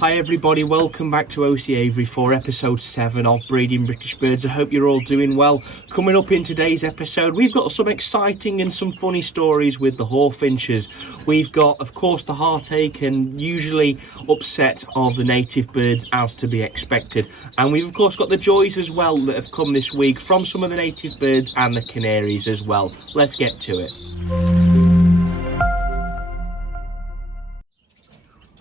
Hi everybody, welcome back to OC Aviary for episode 7 of Breeding British Birds. I hope you're all doing well. Coming up in today's episode, we've got some exciting and some funny stories with the HAWFINCHES. We've got, of course, the heartache and usually upset of the native birds as to be expected. And we've, of course, got the joys as well that have come this week from some of the native birds and the Canaries as well. Let's get to it.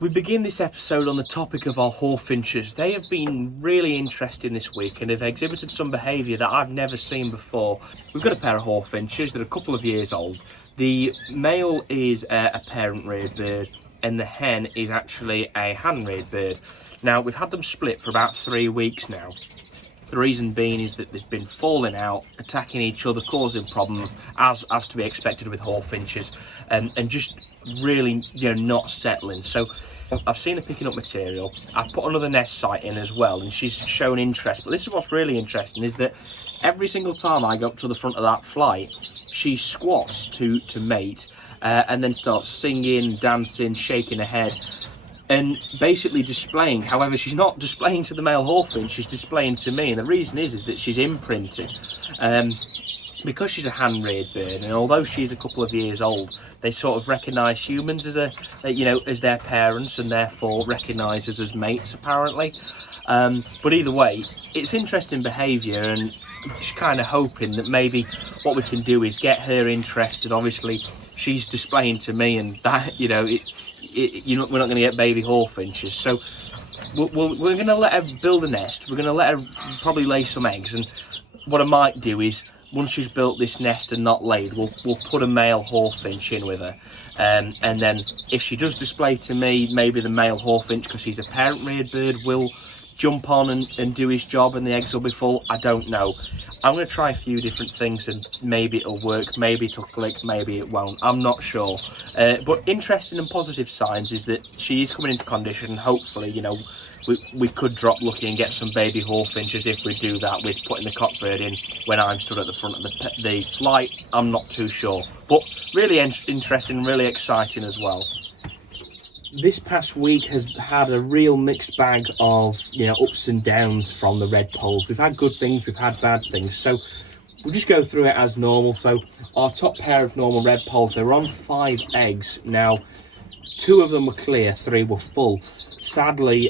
We begin this episode on the topic of our HAWFINCHES. They have been really interesting this week and have exhibited some behaviour that I've never seen before. We've got a pair of HAWFINCHES that are a couple of years old. The male is a parent-reared bird and the hen is actually a hand-reared bird. Now, we've had them split for about 3 weeks now. The reason being is that they've been falling out, attacking each other, causing problems, as to be expected with HAWFINCHES, and just really, not settling. So I've seen her picking up material. I've put another nest site in as well, and she's shown interest. But this is what's really interesting, is that every single time I go up to the front of that flight, she squats to mate, and then starts singing, dancing, shaking her head, and basically displaying. However, she's not displaying to the male HAWFINCH, she's displaying to me, and the reason is that she's imprinting. Because she's a hand-reared bird, and although she's a couple of years old, they sort of recognise humans as as their parents, and therefore recognise us as mates, apparently. But either way, it's interesting behaviour, and I'm just kind of hoping that maybe what we can do is get her interested. Obviously, she's displaying to me, and that we're not going to get baby HAWFINCHES. So we're going to let her build a nest. We're going to let her probably lay some eggs, and what I might do is, once she's built this nest and not laid, we'll put a male HAWFINCH in with her, and then if she does display to me, maybe the male HAWFINCH, because he's a parent-reared bird, will jump on and do his job, and the eggs will be full. I don't know. I'm going to try a few different things, and maybe it'll work, maybe it'll click, maybe it won't. I'm not sure. But interesting and positive signs is that she is coming into condition, and hopefully, we could drop lucky and get some baby HAWFINCHES if we do that with putting the cockbird in when I'm stood at the front of the flight. I'm not too sure. But really interesting, really exciting as well. This past week has had a real mixed bag of ups and downs from the red polls. We've had good things, we've had bad things. So we'll just go through it as normal. So our top pair of normal red polls, they were on 5 eggs. Now, 2 of them were clear, 3 were full. Sadly,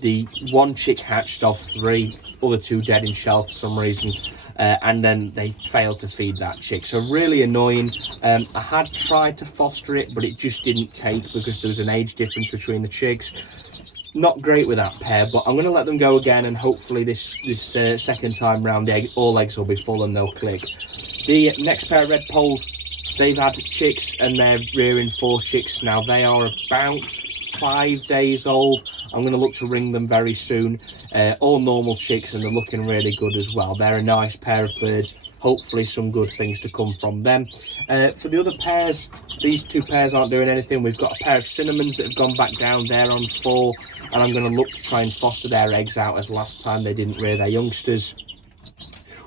the one chick hatched off 3, other 2 dead in shell for some reason, and then they failed to feed that chick. So really annoying. I had tried to foster it, but it just didn't take because there was an age difference between the chicks. Not great with that pair, but I'm going to let them go again, and hopefully this second time round, all eggs will be full and they'll click. The next pair of red polls, they've had chicks and they're rearing 4 chicks now. They are about 5 days old. I'm going to look to ring them very soon. All normal chicks, and they're looking really good as well. They're a nice pair of birds. Hopefully some good things to come from them. For the other pairs, these 2 pairs aren't doing anything. We've got a pair of cinnamons that have gone back down. They're on 4, and I'm going to look to try and foster their eggs out, as last time they didn't rear their youngsters.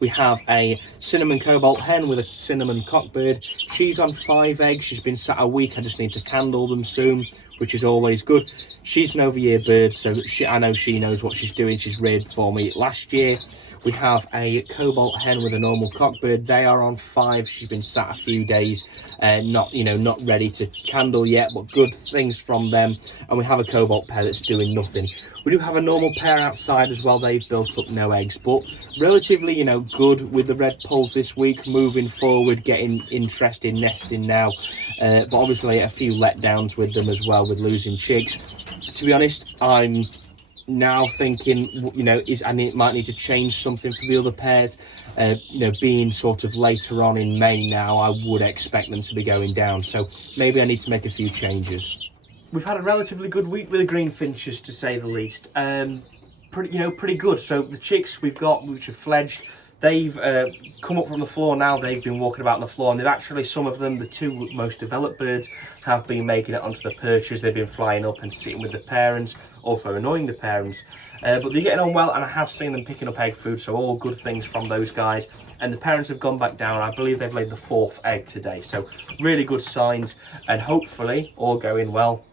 We have a cinnamon cobalt hen with a cinnamon cockbird. She's on 5 eggs. She's been sat a week. I just need to candle them soon, which is always good. She's an over-year bird, so I know she knows what she's doing. She's reared for me last year. We have a cobalt hen with a normal cockbird. They are on 5. She's been sat a few days, not ready to candle yet, but good things from them. And we have a cobalt pair that's doing nothing. We do have a normal pair outside as well. They've built up no eggs, but relatively, good with the red polls this week, moving forward, getting interest in nesting now. But obviously a few letdowns with them as well, with losing chicks. To be honest, I'm now thinking, I might need to change something for the other pairs. Being sort of later on in May now, I would expect them to be going down. So maybe I need to make a few changes. We've had a relatively good week with the Greenfinches, to say the least. Pretty good. So the chicks we've got, which are fledged, they've come up from the floor now. They've been walking about on the floor, and they've actually, some of them, the 2 most developed birds, have been making it onto the perches. They've been flying up and sitting with the parents, also annoying the parents. But they're getting on well, and I have seen them picking up egg food, so all good things from those guys. And the parents have gone back down. I believe they've laid the 4th egg today, so really good signs, and hopefully, all going well,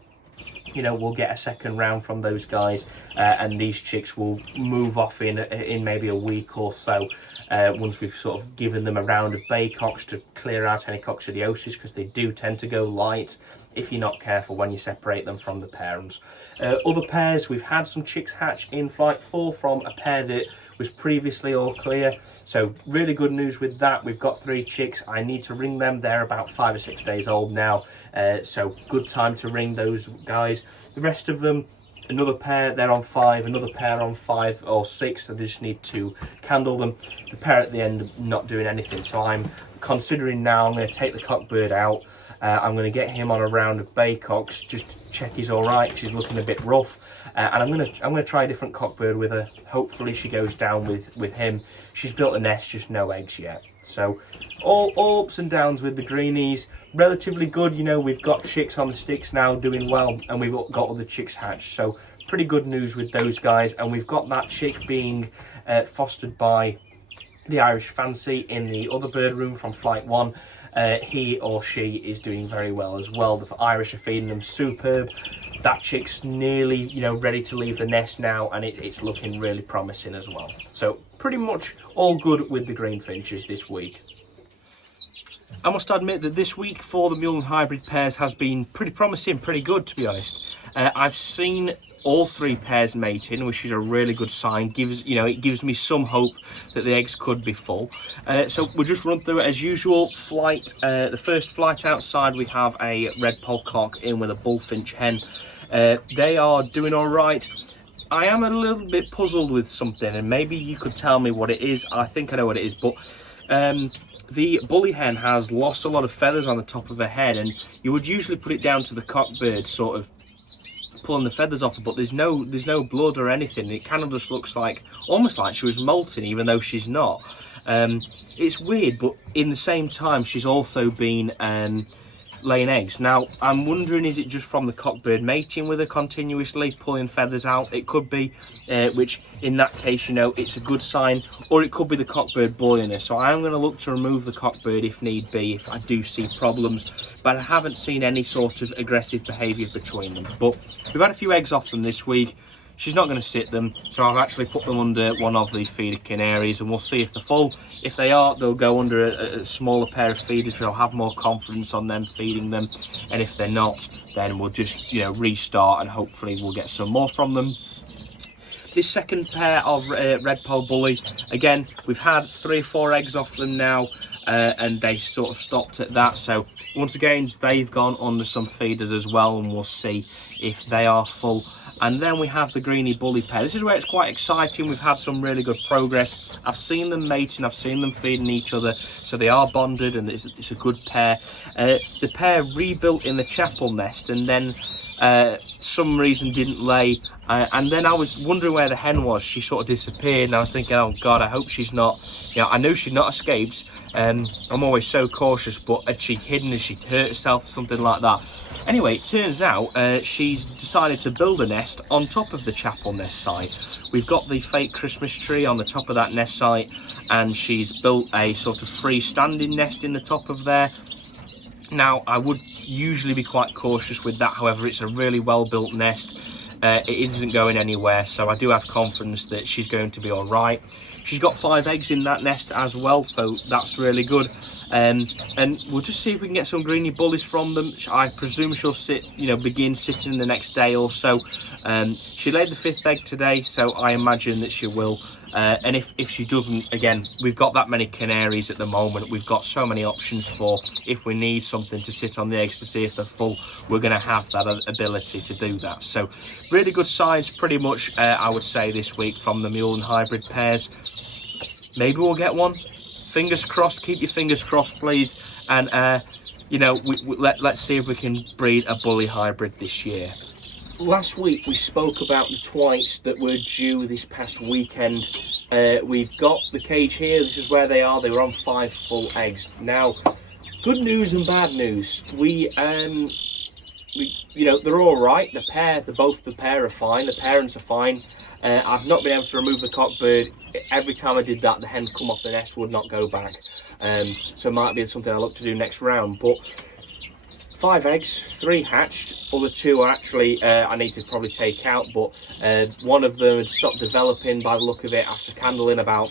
we'll get a second round from those guys, and these chicks will move off in maybe a week or so, once we've sort of given them a round of baycocks to clear out any coccidiosis, because they do tend to go light if you're not careful when you separate them from the parents. Other pairs, we've had some chicks hatch in flight 4 from a pair that was previously all clear, so really good news with that. We've got 3 chicks. I need to ring them. They're about 5 or 6 days old now, so good time to ring those guys. The rest of them, another pair, they're on 5, another pair on 5 or 6, so they just need to candle them. The pair at the end not doing anything, so I'm considering now I'm going to take the cockbird out. I'm going to get him on a round of baycocks just to check he's all right. She's looking a bit rough, and I'm going to try a different cockbird with her. Hopefully she goes down with him. She's built a nest, just no eggs yet. So all ups and downs with the greenies. Relatively good, we've got chicks on the sticks now doing well, and we've got other chicks hatched. So pretty good news with those guys, and we've got that chick being fostered by the Irish Fancy in the other bird room from flight 1. He or she is doing very well as well. The Irish are feeding them superb. That chick's nearly, ready to leave the nest now, and it's looking really promising as well. So pretty much all good with the Greenfinches this week. I must admit that this week for the Mule Hybrid pairs has been pretty promising, pretty good, to be honest. I've seen all 3 pairs mating, which is a really good sign. It gives me some hope that the eggs could be full. So we'll just run through it as usual. The first flight outside, we have a red polecock in with a bullfinch hen. They are doing all right. I am a little bit puzzled with something, and maybe you could tell me what it is. I think I know what it is, but the bully hen has lost a lot of feathers on the top of her head, and you would usually put it down to the cockbird, sort of pulling the feathers off her, but there's no blood or anything. It kind of just looks like, almost like she was molting, even though she's not. It's weird, but in the same time, she's also been laying eggs. Now, I'm wondering, is it just from the cockbird mating with her continuously, pulling feathers out? It could be, which in that case, it's a good sign, or it could be the cockbird bullying her. So I'm going to look to remove the cockbird if need be, if I do see problems, but I haven't seen any sort of aggressive behaviour between them. But we've had a few eggs off them this week. She's not going to sit them, so I've actually put them under one of the feeder Canaries, and we'll see if they're full. If they are, they'll go under a smaller pair of feeders, so I'll have more confidence on them feeding them. And if they're not, then we'll just restart, and hopefully we'll get some more from them. This second pair of red pole bully, again, we've had 3 or 4 eggs off them now, and they sort of stopped at that. So once again, they've gone under some feeders as well, and we'll see if they are full. And then we have the greeny bully pair. This is where it's quite exciting. We've had some really good progress. I've seen them mating, I've seen them feeding each other, so they are bonded, and it's a good pair. The pair rebuilt in the chapel nest, and then some reason didn't lay, and then I was wondering where the hen was. She sort of disappeared, and I was thinking, oh god, I hope she's not, I know she's not escaped. I'm always so cautious, but had she hidden, has she hurt herself, something like that? Anyway, it turns out she's decided to build a nest on top of the chapel nest site. We've got the fake Christmas tree on the top of that nest site, and she's built a sort of freestanding nest in the top of there. Now, I would usually be quite cautious with that, however, it's a really well-built nest. It isn't going anywhere, so I do have confidence that she's going to be all right. She's got 5 eggs in that nest as well, so that's really good. And we'll just see if we can get some greeny bullies from them. I presume she'll begin sitting in the next day or so. She laid the 5th egg today, so I imagine that she will. And if she doesn't, again, we've got that many Canaries at the moment. We've got so many options for if we need something to sit on the eggs to see if they're full, we're going to have that ability to do that. So really good signs pretty much, I would say, this week from the Mule and Hybrid pairs. Maybe we'll get one. Fingers crossed. Keep your fingers crossed, please. And, let's see if we can breed a bully hybrid this year. Last week we spoke about the twice that were due this past weekend. We've got the cage here. This is where they are. They were on 5 full eggs. Now, good news and bad news. They're all right. Both the pair are fine. The parents are fine. I've not been able to remove the cockbird. Every time I did that, the hen come off the nest, would not go back. So it might be something I look to do next round. But 5 eggs, 3 hatched, other 2 are actually I need to probably take out, but one of them had stopped developing by the look of it after candling about,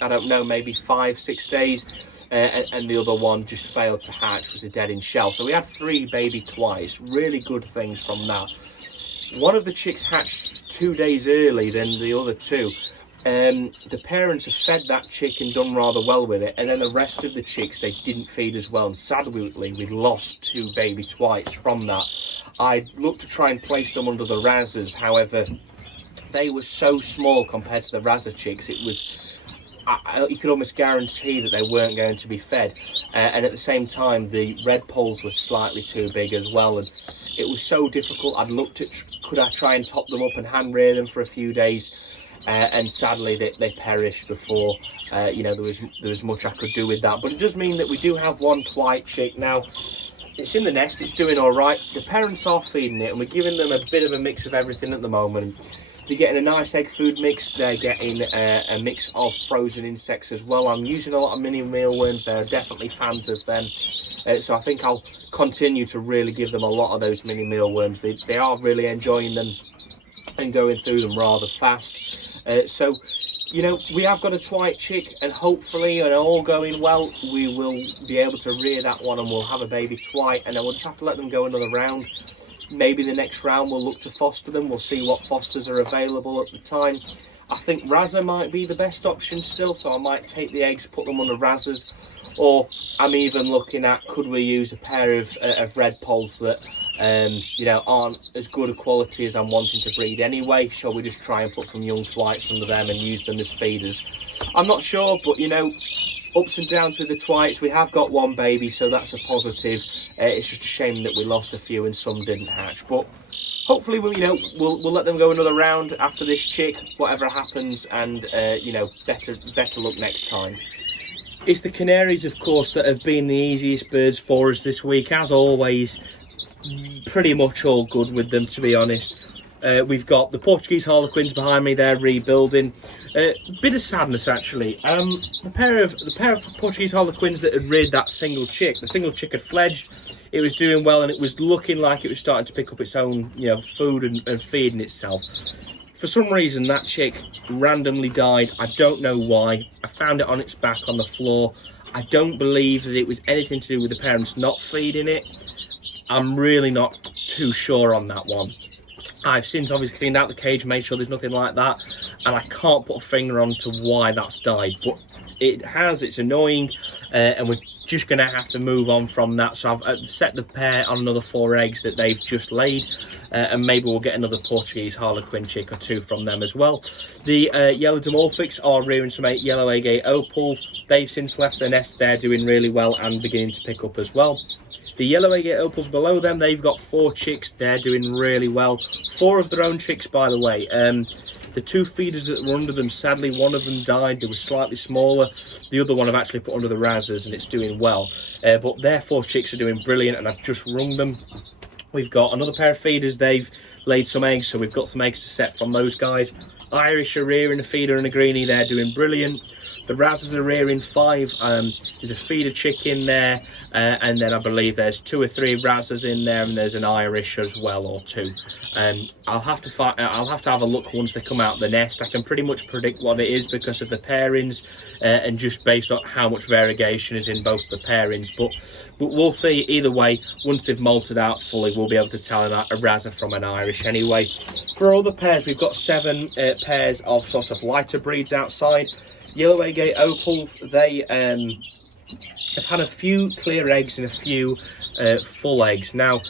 I don't know, maybe 5-6 days. And the other one just failed to hatch, was a dead in shell. So we had 3 baby twice, really good things from that. One of the chicks hatched 2 days early than the other 2. The parents have fed that chick and done rather well with it, and then the rest of the chicks, they didn't feed as well, and sadly we lost 2 baby twice from that. I looked to try and place them under the razzers, however, they were so small compared to the razzer chicks, it was... you could almost guarantee that they weren't going to be fed, and at the same time the red poles were slightly too big as well, and it was so difficult. I'd looked at could I try and top them up and hand rear them for a few days, and sadly they perished before you know, there was much I could do with that. But it does mean that we do have 1 white chick now. It's in the nest, it's doing all right. The parents are feeding it, and we're giving them a bit of a mix of everything at the moment. They're getting a nice egg food mix, they're getting a mix of frozen insects as well. I'm using a lot of mini mealworms, they're definitely fans of them. So I think I'll continue to really give them a lot of those mini mealworms. They are really enjoying them and going through them rather fast. So, you know, we have got a twite chick, and hopefully, and all going well, we will be able to rear that one and we'll have a baby twite, and then we'll just have to let them go another round. Maybe the next round we'll look to foster them. We'll see what fosters are available at the time. I think razzer might be the best option still, so I might take the eggs, put them under razzers, or I'm even looking at, could we use a pair of red poles that you know, aren't as good a quality as I'm wanting to breed anyway. Shall we just try and put some young twites under them and use them as feeders? I'm not sure, but you know, ups and downs with the twites. We have got 1 baby, so that's a positive. It's just a shame that we lost a few and some didn't hatch, but hopefully we'll let them go another round after this chick, whatever happens, and you know, better luck next time. It's the Canaries, of course, that have been the easiest birds for us this week, as always. Pretty much all good with them, to be honest. We've got the Portuguese Harlequins behind me, they're rebuilding. Bit of sadness actually. The pair of Portuguese Harlequins that had reared that single chick, the single chick had fledged, it was doing well, and it was looking like it was starting to pick up its own, you know, food and feeding itself. For some reason that chick randomly died. I don't know why. I found it on its back on the floor. I don't believe that it was anything to do with the parents not feeding it. I'm really not too sure on that one. I've since obviously cleaned out the cage, made sure there's nothing like that, and I can't put a finger on to why that's died, but it has. It's annoying, and we're just going to have to move on from that. So I've set the pair on another 4 eggs that they've just laid, and maybe we'll get another Portuguese Harlequin chick or 2 from them as well. The yellow dimorphics are rearing some 8 yellow agate opals. They've since left the nest. They're doing really well and beginning to pick up as well. The yellow agate opals below them, they've got 4 chicks. They're doing really well. 4 of their own chicks, by the way. The 2 feeders that were under them, sadly, one of them died. They were slightly smaller. The other one I've actually put under the razzers, and it's doing well. But their 4 chicks are doing brilliant, and I've just rung them. We've got another pair of feeders. They've laid some eggs, so we've got some eggs to set from those guys. Irish are rearing a feeder and a greenie. They're doing brilliant. The razzers are rearing 5. There's a feeder chick in there, and then I believe there's 2 or 3 razzers in there, and there's an Irish as well, or 2. I'll have to have a look once they come out of the nest. I can pretty much predict what it is because of the pairings, and just based on how much variegation is in both the pairings. But we'll see. Either way, once they've molted out fully, we'll be able to tell a razzer from an Irish anyway. For all the pairs, we've got 7 pairs of sort of lighter breeds outside. Yellow agate opals, they have had a few clear eggs and a few full eggs. Now,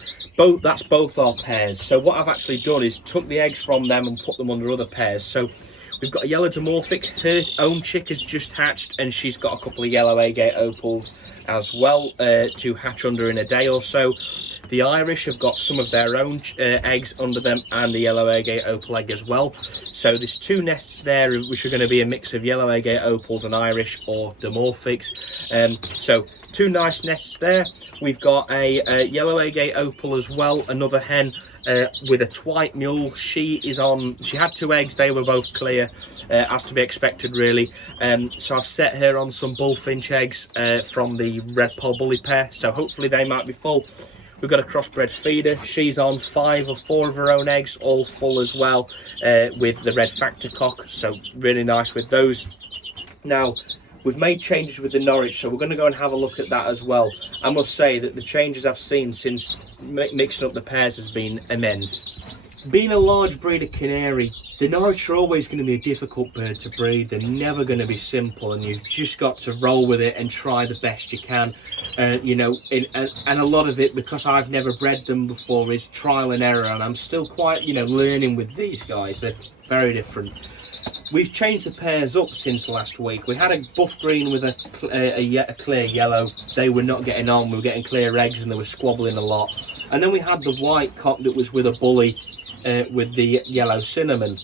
that's both our pairs. So what I've actually done is took the eggs from them and put them under other pairs. So we've got a yellow dimorphic. Her own chick has just hatched, and she's got a couple of yellow agate opals as well to hatch under in a day or so. The Irish have got some of their own eggs under them, and the yellow agate opal egg as well. So there's 2 nests there, which are going to be a mix of yellow agate opals and Irish or dimorphics. So 2 nice nests there. We've got a yellow agate opal as well, another hen with a twite mule. She had 2 eggs, they were both clear, as to be expected really. So I've set her on some bullfinch eggs from the red pole bully pair, so hopefully they might be full. We've got a crossbred feeder. She's on 5 or 4 of her own eggs, all full as well, with the red factor cock, so really nice with those. Now, we've made changes with the Norwich, so we're going to go and have a look at that as well. I must say that the changes I've seen since mixing up the pairs has been immense. Being a large breed of canary, the Norwich are always going to be a difficult bird to breed. They're never going to be simple, and you've just got to roll with it and try the best you can. You know, and a lot of it, because I've never bred them before, is trial and error, and I'm still quite, you know, learning with these guys. They're very different. We've changed the pairs up since last week. We had a buff green with a clear yellow. They were not getting on. We were getting clear eggs, and they were squabbling a lot. And then we had the white cock that was with a bully, with the yellow cinnamon.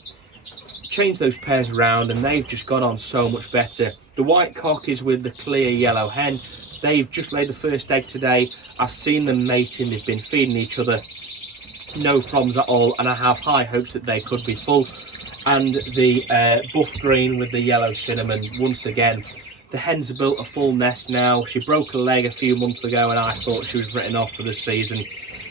Changed those pairs around, and they've just got on so much better. The white cock is with the clear yellow hen. They've just laid the first egg today. I've seen them mating. They've been feeding each other, no problems at all, and I have high hopes that they could be full. And the buff green with the yellow cinnamon, once again, the hens have built a full nest now. She broke a leg a few months ago, and I thought she was written off for the season.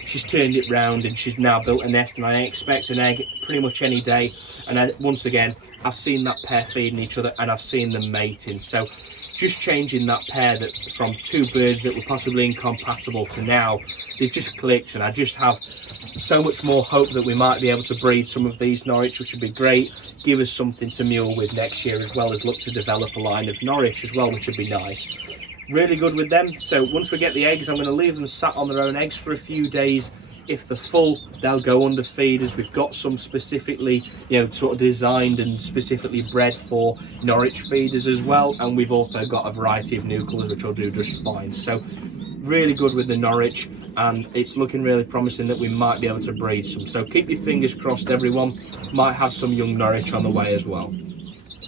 She's turned it round, and she's now built a nest, and I expect an egg pretty much any day. And once again, I've seen that pair feeding each other, and I've seen them mating. So just changing that pair that from 2 birds that were possibly incompatible to now, they've just clicked, and I just have so much more hope that we might be able to breed some of these Norwich, which would be great. Give us something to mule with next year, as well as look to develop a line of Norwich as well, which would be nice. Really good with them. So once we get the eggs, I'm going to leave them sat on their own eggs for a few days. If they're full, they'll go under feeders. We've got some specifically, you know, sort of designed and specifically bred for Norwich feeders as well. And we've also got a variety of new colours, which will do just fine. So really good with the Norwich, and it's looking really promising that we might be able to breed some. So keep your fingers crossed, everyone. Might have some young Norwich on the way as well.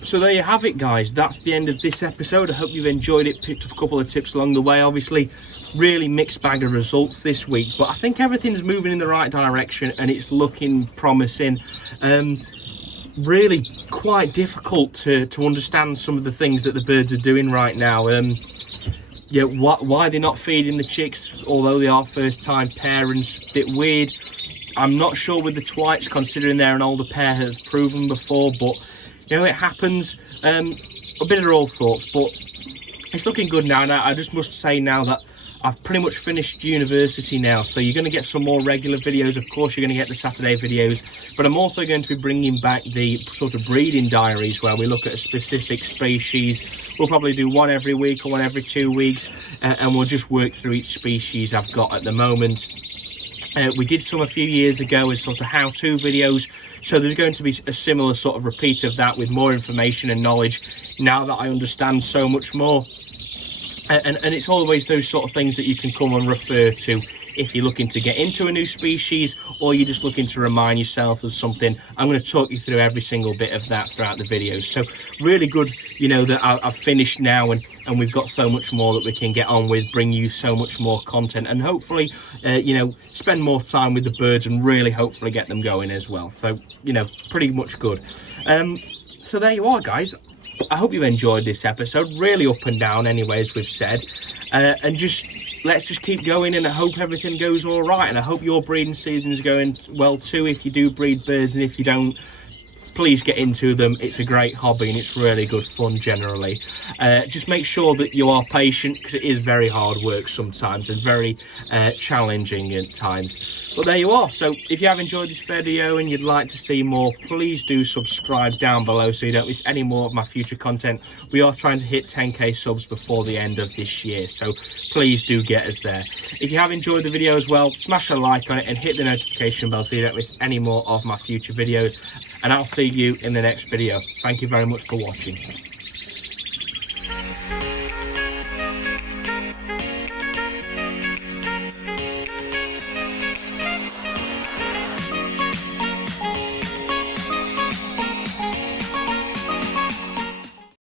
So there you have it, guys. That's the end of this episode. I hope you've enjoyed it, picked up a couple of tips along the way. Obviously, really mixed bag of results this week, but I think everything's moving in the right direction and it's looking promising. Really quite difficult to understand some of the things that the birds are doing right now. Yeah, why they're not feeding the chicks, although they are first-time parents, bit weird. I'm not sure with the twites, considering they're an older pair, have proven before, but you know, it happens. A bit of all sorts, but it's looking good now. And I just must say now that I've pretty much finished university now, so you're going to get some more regular videos. Of course, you're going to get the Saturday videos, but I'm also going to be bringing back the sort of breeding diaries where we look at a specific species. We'll probably do one every week or one every 2 weeks, and we'll just work through each species I've got at the moment. We did some a few years ago as sort of how-to videos, so there's going to be a similar sort of repeat of that with more information and knowledge now that I understand so much more. And it's always those sort of things that you can come and refer to if you're looking to get into a new species or you're just looking to remind yourself of something. I'm going to talk you through every single bit of that throughout the videos. So really good, you know, that I've finished now and we've got so much more that we can get on with, bring you so much more content and hopefully, you know, spend more time with the birds and really hopefully get them going as well. So, you know, pretty much good. So there you are, guys. I hope you enjoyed this episode. Really up and down anyway, as we've said. And let's just keep going, and I hope everything goes all right. And I hope your breeding season is going well too, if you do breed birds. And if you don't, please get into them. It's a great hobby and it's really good fun generally. Just make sure that you are patient, because it is very hard work sometimes and very challenging at times. But there you are. So if you have enjoyed this video and you'd like to see more, please do subscribe down below so you don't miss any more of my future content. We are trying to hit 10k subs before the end of this year, so please do get us there. If you have enjoyed the video as well, smash a like on it and hit the notification bell so you don't miss any more of my future videos. And I'll see you in the next video. Thank you very much for watching.